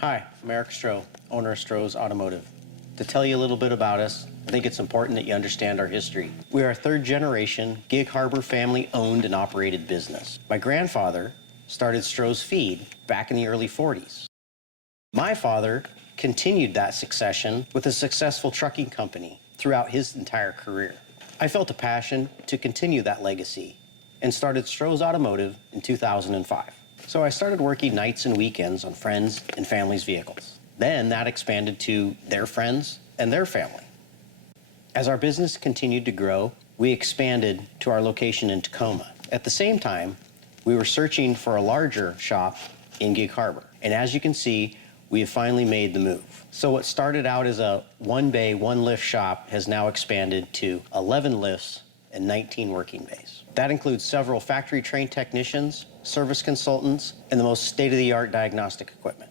Hi, I'm Eric Stroh, owner of Strohs Automotive. To tell you a little bit about us, I think it's important that you understand our history. We are a third-generation Gig Harbor family-owned and operated business. My grandfather started Stroh's Feed back in the early 40s. My father continued that succession with a successful trucking company throughout his entire career. I felt a passion to continue that legacy and started Strohs Automotive in 2005. So I started working nights and weekends on friends and family's vehicles. Then that expanded to their friends and their family. As our business continued to grow, we expanded to our location in Tacoma. At the same time, we were searching for a larger shop in Gig Harbor. And as you can see, we have finally made the move. So what started out as a one-bay, one-lift shop has now expanded to 11 lifts and 19 working bays. That includes several factory-trained technicians, service consultants, and the most state-of-the-art diagnostic equipment.